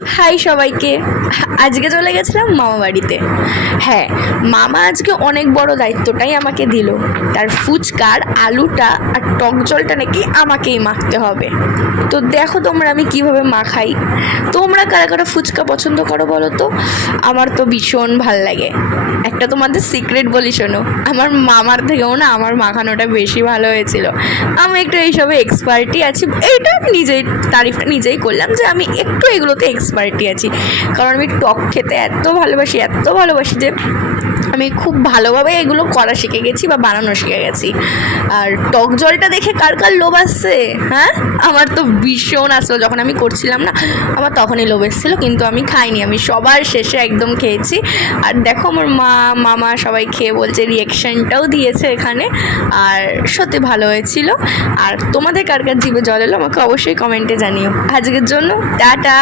High সবাইকে। আজকে চলে গেছিলাম মামা বাড়িতে। হ্যাঁ, মামা আজকে অনেক বড় দায়িত্বটাই আমাকে দিল। তার ফুচকার আলুটা আর টক জলটা নাকি আমাকেই মাখতে হবে। তো দেখো তোমরা আমি কিভাবে মাখাই। তোমরা কারা কারা ফুচকা পছন্দ করো বলো তো? আমার তো ভীষণ ভাল লাগে। একটা তোমাদের সিক্রেট বলি শোনো, আমার মামার থেকেও না আমার মাখানোটা বেশি ভালো হয়েছিল। আমি একটু এইসবে এক্সপার্টই আছি, এইটা নিজেই তারিফটা নিজেই করলাম যে আমি একটু এগুলোতে এক্সপার্টই আছি। কারণ আমি টক খেতে এত ভালোবাসি যে আমি খুব ভালোভাবে এগুলো করা শিখে গেছি বা বানানো শিখে গেছি। আর টক জলটা দেখে কার কার লোভ আসছে? হ্যাঁ, আমার তো ভীষণ আসলো যখন আমি করছিলাম না, আমার তখনই লোভ এসেছিলো, কিন্তু আমি খাইনি। আমি সবার শেষে একদম খেয়েছি। আর দেখো আমার মা মামা সবাই খেয়ে বলছে, রিয়াকশানটাও দিয়েছে এখানে। আর সত্যি ভালো হয়েছিল। আর তোমাদের কার কার জিভে জল এলো আমাকে অবশ্যই কমেন্টে জানিও। আজকের জন্য টাটা।